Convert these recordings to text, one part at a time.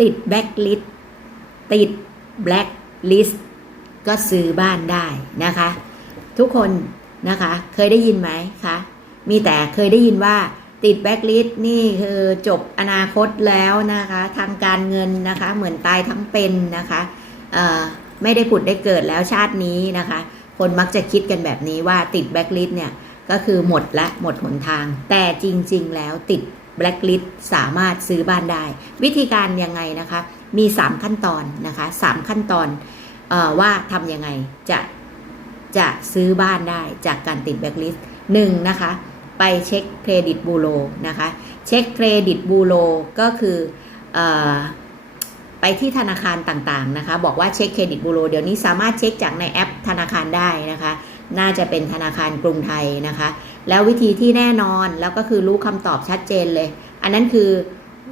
ติดแบล็คลิสติดแบล็คลิสก็ซื้อบ้านได้นะคะ ทุกคนนะคะเคยได้ยินไหมคะมีแต่เคยได้ยินว่าติดแบล็คลิสนี่คือจบอนาคตแล้วนะคะ ทางการเงินนะคะ เหมือนตายทั้งเป็นนะคะไม่ได้ผุดได้เกิดแล้วชาตินี้นะคะ คนมักจะคิดกันแบบนี้ว่าติดแบล็คลิสเนี่ยก็คือหมดละหมดหนทาง แต่จริง ๆ แล้วติด แบล็คลิสสามารถซื้อบ้านได้ วิธีการยังไงนะคะ มี 3 ขั้นตอนนะคะ3ขั้นตอนออว่าทำยังไงจะจะซื้อบ้านได้จากการติดแบล็คลิสหนึ่งนะคะ ไปเช็คเครดิตบูโรนะคะ เช็คเครดิตบูโรก็คืออ ไปที่ธนาคารต่างๆนะคะ บอกว่าเช็คเครดิตบูโรเดี๋ยวนี้สามารถเช็คจากในแอปธนาคารได้นะคะ น่าจะเป็นธนาคารกรุงไทยนะคะ แล้ววิธีที่แน่นอนแล้วก็คือรู้คำตอบชัดเจนเลย อันนั้นคือ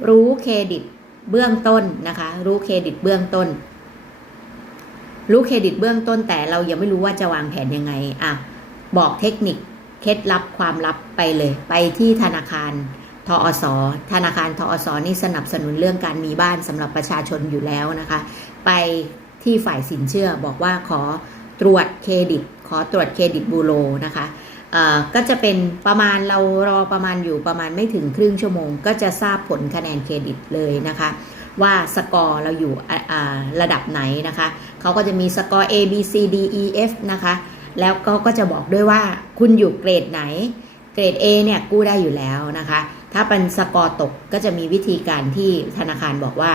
รู้เครดิตเบื้องต้นนะคะ รู้เครดิตเบื้องต้น รู้เครดิตเบื้องต้นแต่เรายังไม่รู้ว่าจะวางแผนยังไงอะบอกเทคนิคเคล็ดลับความลับไปเลย ไปที่ธนาคาร ทอสธนาคารทอสนี่สนับสนุนเรื่องการมีบ้านสำหรับประชาชนอยู่แล้วนะคะ ไปที่ฝ่ายสินเชื่อบอกว่าขอตรวจเครดิต ขอตรวจเครดิตบูโรนะคะเอ่อก็จะเป็นประมาณเรารอประมาณอยู่ประมาณไม่ถึงครึ่งชั่วโมง ก็จะทราบผลคะแนนเครดิตเลยนะคะ ว่าสกอร์เราอยู่ระดับไหนนะคะเขาก็จะมีสกอร์ A B C D E F นะคะแล้วก็ก็จะบอกด้วยว่าคุณอยู่เกรดไหน เกรด A เนี่ยกู้ได้อยู่แล้วนะคะ ถ้าเป็นสกอร์ตกก็จะมีวิธีการที่ธนาคารบอกว่า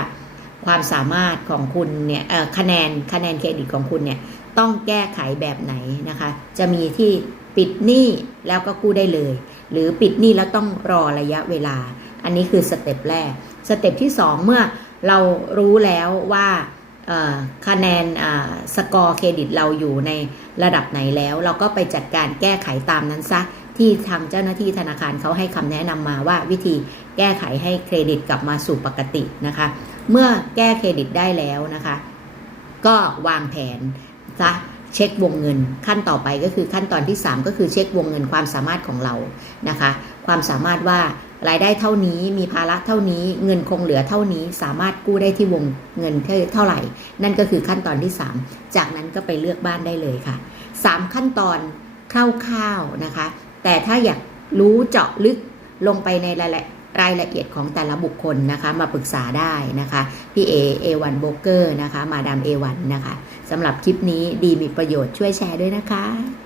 ความสามารถของคุณเนี่ยคะแนนคะแนนเครดิตของคุณเนี่ยต้องแก้ไขแบบไหนนะคะ จะมีที่ปิดหนี้แล้วก็กู้ได้เลย หรือปิดหนี้แล้วต้องรอระยะเวลา อันนี้คือสเต็ปแรก สเต็ปที่ 2 เมื่อเรารู้แล้วว่าคะแนนสกอร์เครดิตเราอยู่ในระดับไหนแล้ว เราก็ไปจัดการแก้ไขตามนั้นซะ ที่ทางเจ้าหน้าที่ธนาคารเขาให้คำแนะนำมาว่าวิธีแก้ไขให้เครดิตกลับมาสู่ปกตินะคะ เมื่อแก้เครดิตได้แล้วนะคะ ก็วางแผนซะเช็ควงเงิน ขั้นต่อไปก็คือขั้นตอนที่ 3 ก็คือเช็ควงเงินความสามารถของเรานะคะ ความสามารถว่ารายได้เท่านี้มีภาระเท่านี้เงินคงเหลือเท่านี้สามารถกู้ได้ที่วงเงินเท่าไหร่ นั่นก็คือขั้นตอนที่ 3 จากนั้นก็ไปเลือกบ้านได้เลยค่ะ 3 ขั้นตอนคร่าวๆนะคะ แต่ถ้าอยากรู้เจาะลึกลงไปในรายละรายละเอียดของแต่ละบุคคลนะคะมาปรึกษาได้นะคะพี่เอเอวันโบเกอร์นะคะมาดามเอวันนะคะสำหรับคลิปนี้ดีมีประโยชน์ช่วยแชร์ด้วยนะคะ